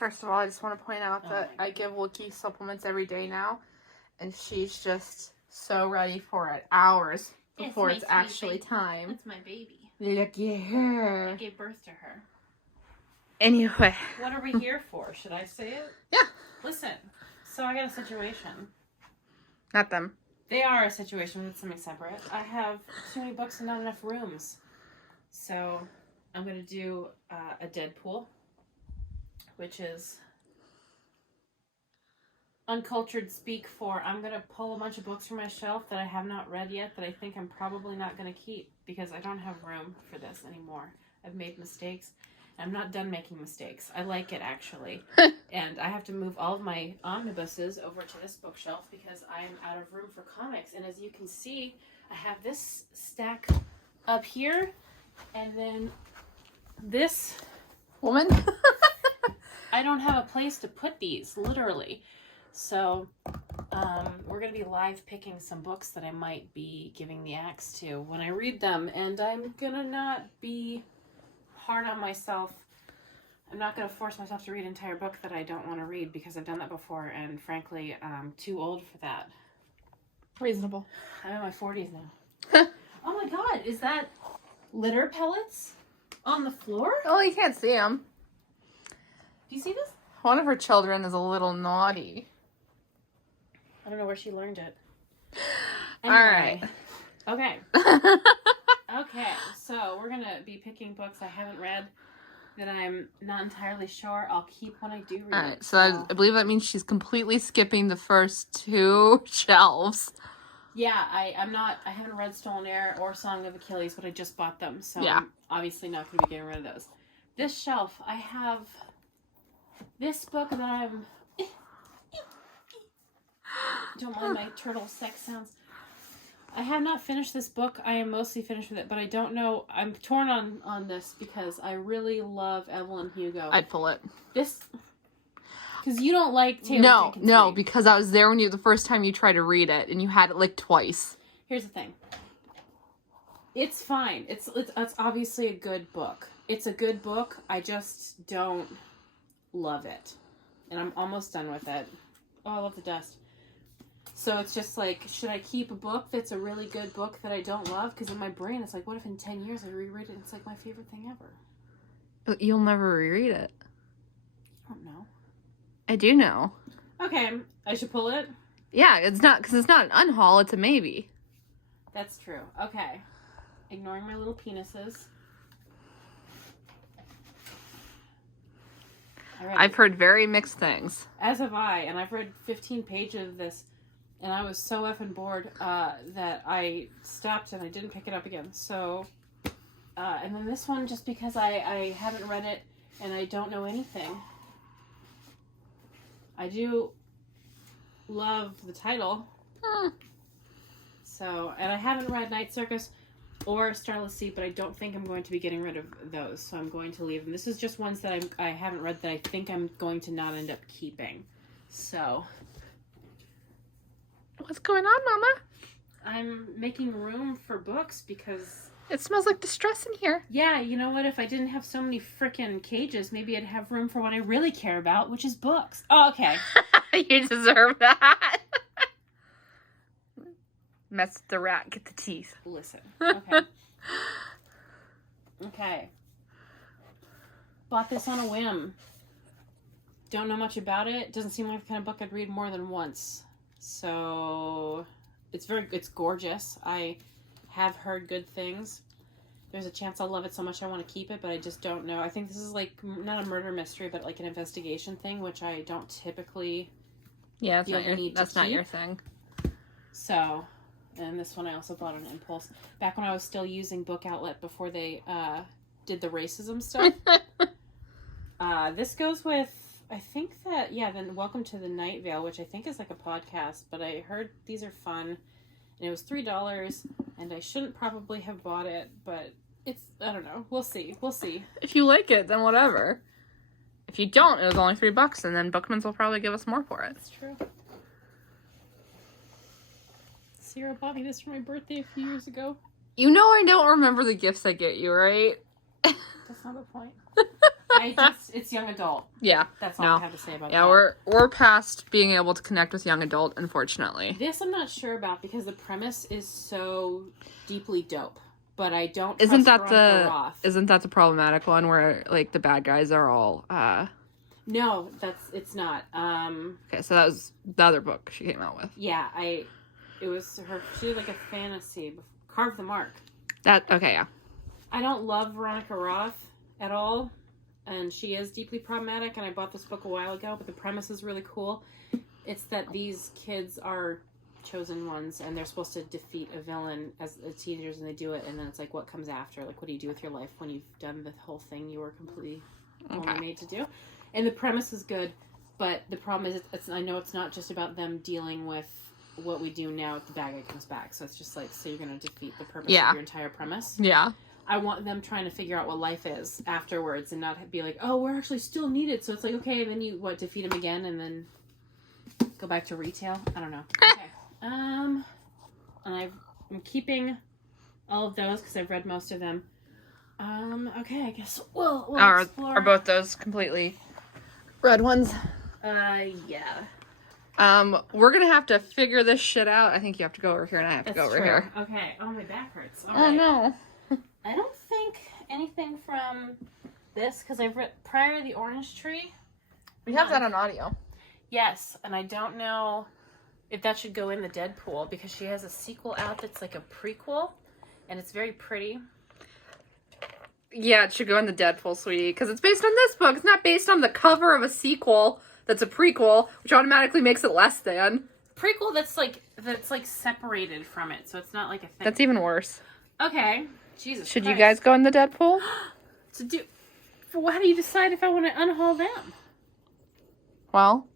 First of all, I just want to point out that I give Wookie supplements every day now, and she's just so ready for it hours before it's actually time. That's my baby. Look at her. I gave birth to her. Anyway. What are we here for? Should I say it? Yeah. Listen, so I got a situation. Not them. They are a situation with something separate. I have too many books and not enough rooms. So I'm going to do a Deadpool, which is uncultured speak for I'm going to pull a bunch of books from my shelf that I have not read yet that I think I'm probably not going to keep because I don't have room for this anymore. I've made mistakes. I'm not done making mistakes. I like it, actually. And I have to move all of my omnibuses over to this bookshelf because I am out of room for comics. And as you can see, I have this stack up here. And then this... Woman? I don't have a place to put these, literally. So, we're going to be live picking some books that I might be giving the axe to when I read them. And I'm going to not be hard on myself. I'm not going to force myself to read an entire book that I don't want to read because I've done that before. And frankly, I'm too old for that. Reasonable. I'm in my 40s now. Oh my god, is that litter pellets on the floor? Oh, you can't see them. Do you see this? One of her children is a little naughty. I don't know where she learned it. Anyway. All right. Okay. Okay, so we're going to be picking books I haven't read that I'm not entirely sure I'll keep when I do read. All right, so I believe that means she's completely skipping the first two shelves. Yeah, I haven't read Stolen Air or Song of Achilles, but I just bought them, so yeah. I'm obviously not going to be getting rid of those. This shelf, I have this book that I'm... Don't mind my turtle sex sounds. I have not finished this book. I am mostly finished with it, but I don't know. I'm torn on this because I really love Evelyn Hugo. I'd pull it. This... Because you don't like Taylor Jenkins. No, because I was there when the first time you tried to read it, and you had it like twice. Here's the thing. It's fine. It's obviously a good book. It's a good book. I just don't love it. And I'm almost done with it. Oh, I love the dust. So it's just like, should I keep a book that's a really good book that I don't love? Because in my brain, it's like, what if in 10 years I reread it and it's like my favorite thing ever? You'll never reread it. I don't know. I do know. Okay, I should pull it? Yeah, it's not, because it's not an unhaul, it's a maybe. That's true. Okay. Ignoring my little penises. I've heard very mixed things. As have I, and I've read 15 pages of this, and I was so effing bored that I stopped and I didn't pick it up again. So, and then this one, just because I haven't read it and I don't know anything. I do love the title. So, and I haven't read Night Circus or Starless Sea, but I don't think I'm going to be getting rid of those, so I'm going to leave them. This is just ones that I haven't read that I think I'm going to not end up keeping. So. What's going on, Mama? I'm making room for books because... It smells like distress in here. Yeah, you know what? If I didn't have so many frickin' cages, maybe I'd have room for what I really care about, which is books. Oh, okay. You deserve that. Mess with the rat, get the teeth. Listen. Okay. Okay. Bought this on a whim. Don't know much about it. Doesn't seem like the kind of book I'd read more than once. So it's gorgeous. I have heard good things. There's a chance I'll love it so much I want to keep it, but I just don't know. I think this is like not a murder mystery, but like an investigation thing, which I don't typically. Yeah, that's not your thing. So. And this one I also bought on impulse. Back when I was still using Book Outlet before they did the racism stuff. This goes with, I think that, yeah, then Welcome to the Night Vale, which I think is like a podcast. But I heard these are fun. And it was $3. And I shouldn't probably have bought it. But it's, I don't know. We'll see. We'll see. If you like it, then whatever. If you don't, it was only $3. And then Bookman's will probably give us more for it. That's true. Sarah bought me this for my birthday a few years ago. You know I don't remember the gifts I get you, right? That's not the point. It's young adult. Yeah. That's all No. I have to say about that. Yeah, we're past being able to connect with young adult, unfortunately. This I'm not sure about because the premise is so deeply dope. But I don't trust Isn't that the problematic one where like the bad guys are all No, it's not. Okay, so that was the other book she came out with. Yeah, it was her. She did like a fantasy, Carve the Mark. Okay, yeah. I don't love Veronica Roth at all, and she is deeply problematic. And I bought this book a while ago, but the premise is really cool. It's that these kids are chosen ones, and they're supposed to defeat a villain as teenagers, and they do it. And then it's like, what comes after? Like, what do you do with your life when you've done the whole thing you were completely only made to do? And the premise is good, but the problem is, I know it's not just about them dealing with what we do now if the bad guy comes back. So it's just like, so you're going to defeat the purpose of your entire premise. Yeah. I want them trying to figure out what life is afterwards and not be like, oh, we're actually still needed. So it's like, okay, and then you, defeat him again and then go back to retail? I don't know. Okay. And I'm keeping all of those because I've read most of them. Okay, I guess we'll explore. Are both those completely red ones? Yeah. We're gonna have to figure this shit out. I think you have to go over here and I have to go over here. Okay. Oh, my back hurts. All right. right. No. I don't think anything from this, because I've read prior the Orange Tree. We have that on audio. Yes, and I don't know if that should go in the Deadpool, because she has a sequel out that's like a prequel, and it's very pretty. Yeah, it should go in the Deadpool, sweetie, because it's based on this book. It's not based on the cover of a sequel that's a prequel, which automatically makes it less than. Prequel that's like separated from it, so it's not like a thing. That's even worse. Okay. Jesus Should Christ. you guys go in the Deadpool? How do you decide if I want to unhaul them? Well.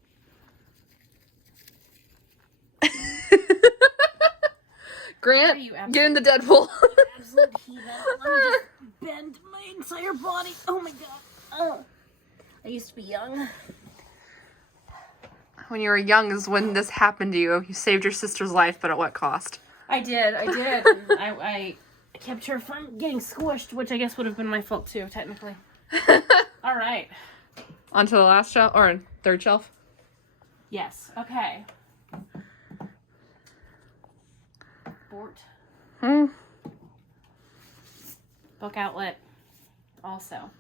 Grant, get in the Deadpool. Absolute heathen. Let me just bend my entire body. Oh my god. Oh. I used to be young. When you were young is when this happened to you. You saved your sister's life, but at what cost? I did. And I kept her from getting squished, which I guess would have been my fault too, technically. All right. Onto the last shelf, or third shelf? Yes. Okay. Bort. Book outlet. Also.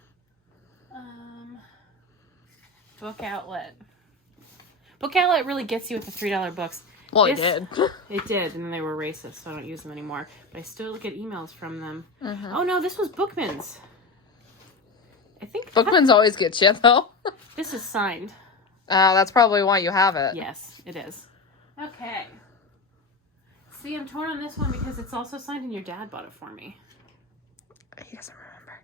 Book outlet. Book outlet really gets you with the $3 books. Well, it did. It did, and then they were racist, so I don't use them anymore. But I still get emails from them. Mm-hmm. Oh no, this was Bookman's. I think Bookman's always gets you, though. This is signed. That's probably why you have it. Yes, it is. Okay. See, I'm torn on this one because it's also signed and your dad bought it for me. He doesn't remember.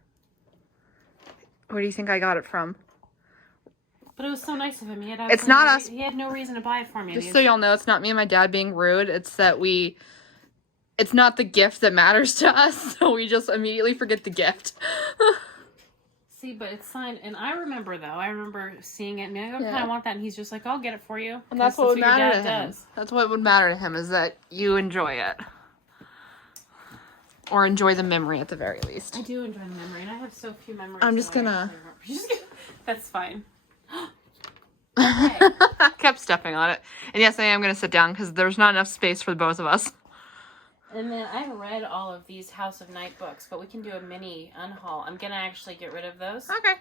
Where do you think I got it from? But it was so nice of him. He had it's not us. He had no reason to buy it for me. Just so y'all know, it's not me and my dad being rude. It's that it's not the gift that matters to us, so we just immediately forget the gift. See, but it's signed, and I remember seeing it, and I kind of want that, and he's just like, I'll get it for you. And that's what would matter to him. That's what would matter to him, is that you enjoy it. Or enjoy the memory at the very least. I do enjoy the memory, and I have so few memories. I'm just gonna... That's fine. I kept stepping on it. And yes, I am going to sit down because there's not enough space for both of us. And then I read all of these House of Night books, but we can do a mini unhaul. I'm going to actually get rid of those. Okay.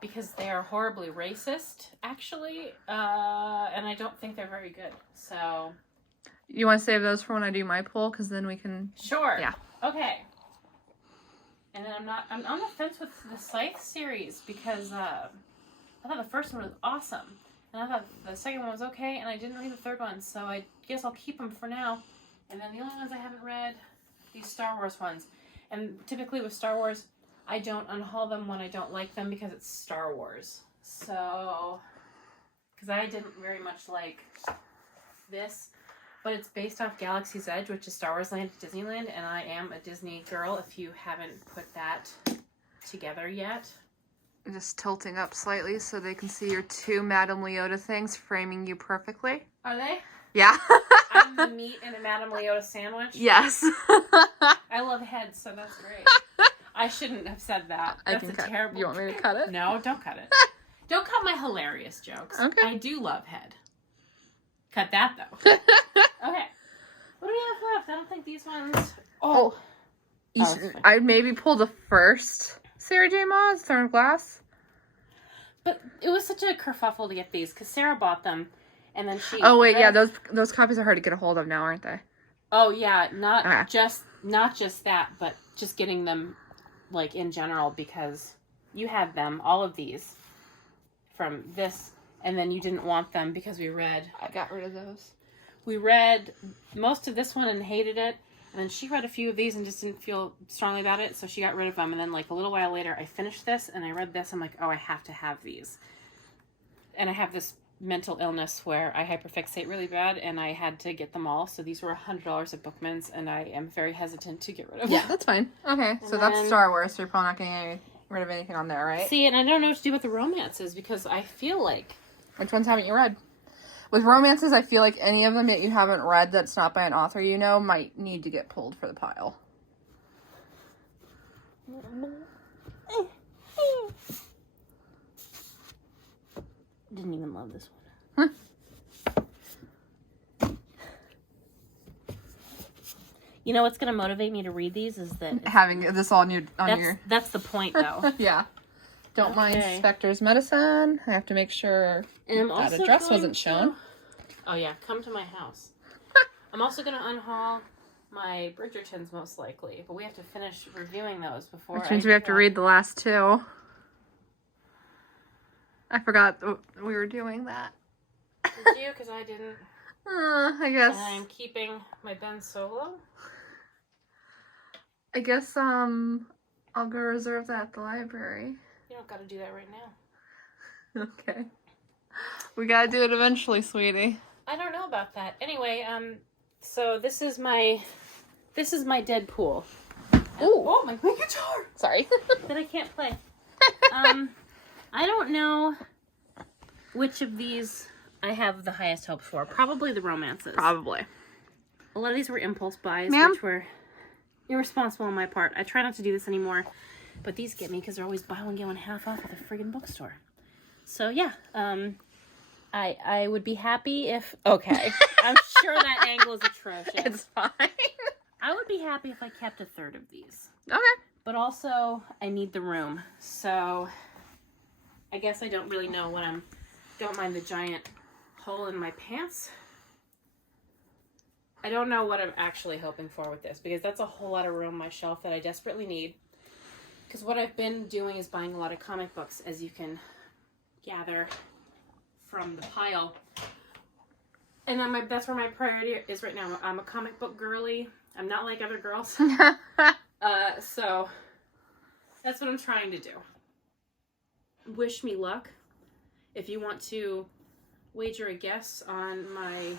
Because they are horribly racist, actually. And I don't think they're very good. So... You want to save those for when I do my poll? Because then we can... Sure. Yeah. Okay. And then I'm on the fence with the Scythe series because I thought the first one was awesome. And I thought the second one was okay, and I didn't read the third one, so I guess I'll keep them for now. And then the only ones I haven't read, these Star Wars ones. And typically with Star Wars, I don't unhaul them when I don't like them because it's Star Wars. So, because I didn't very much like this, but it's based off Galaxy's Edge, which is Star Wars Land at Disneyland, and I am a Disney girl if you haven't put that together yet. Just tilting up slightly so they can see your two Madame Leota things framing you perfectly. Are they? Yeah. I'm the meat in a Madame Leota sandwich. Yes. I love heads, so that's great. I shouldn't have said that. That's a terrible. You want me to cut it? No, don't cut it. Don't cut my hilarious jokes. Okay. I do love head. Cut that though. Okay. What do we have left? I don't think these ones. Oh. I maybe pull the first Sarah J. Maas, Throne of Glass. But it was such a kerfuffle to get these because Sarah bought them, and then she. Oh wait, yeah, those copies are hard to get a hold of now, aren't they? Oh yeah, not just that, but just getting them, like in general, because you had them, all of these, from this, and then you didn't want them because we read. I got rid of those. We read most of this one and hated it, and then she read a few of these and just didn't feel strongly about it, so she got rid of them. And then like a little while later, I finished this and I read this. I'm like, oh, I have to have these. And I have this mental illness where I hyperfixate really bad, and I had to get them all. So these were $100 at Bookman's, and I am very hesitant to get rid of them. Yeah, that's fine. Okay, so that's Star Wars, so you're probably not getting rid of anything on there, right? See, and I don't know what to do with the romances, because I feel like... Which ones haven't you read? With romances, I feel like any of them that you haven't read that's not by an author you know might need to get pulled for the pile. Didn't even love this one. You know what's going to motivate me to read these is that... Having this all new on your... That's the point, though. Yeah. Don't mind Spectre's Medicine. I have to make sure that address wasn't shown. Oh, yeah. Come to my house. I'm also going to unhaul my Bridgertons, most likely. But we have to finish reviewing those before... Which means we have to read the last two. I forgot we were doing that. Did you? Because I didn't. I guess. And I'm keeping my Ben Solo. I guess, I'll go reserve that at the library. You don't got to do that right now. Okay. We gotta do it eventually, sweetie. I don't know about that. Anyway, so this is my Deadpool. Ooh. Oh, my guitar! Sorry. That I can't play. I don't know which of these I have the highest hopes for. Probably the romances. Probably. A lot of these were impulse buys, Ma'am? which were irresponsible on my part. I try not to do this anymore, but these get me because they're always buy one, get one half off at the friggin' bookstore. So, yeah. I would be happy if... Okay. I'm sure that angle is atrocious. It's fine. I would be happy if I kept a third of these. Okay. But also, I need the room. So... I guess I don't really know what don't mind the giant hole in my pants. I don't know what I'm actually hoping for with this, because that's a whole lot of room on my shelf that I desperately need. Because what I've been doing is buying a lot of comic books, as you can gather from the pile. And that's where my priority is right now. I'm a comic book girly. I'm not like other girls. So that's what I'm trying to do. Wish me luck. If you want to wager a guess on my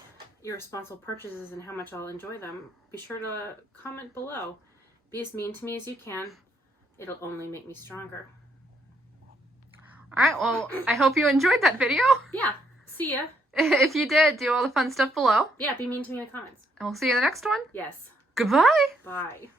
irresponsible purchases and how much I'll enjoy them, be sure to comment below. Be as mean to me as you can. It'll only make me stronger. Alright, well, I hope you enjoyed that video. Yeah. See ya. If you did, do all the fun stuff below. Yeah, be mean to me in the comments. And we'll see you in the next one. Yes. Goodbye. Bye.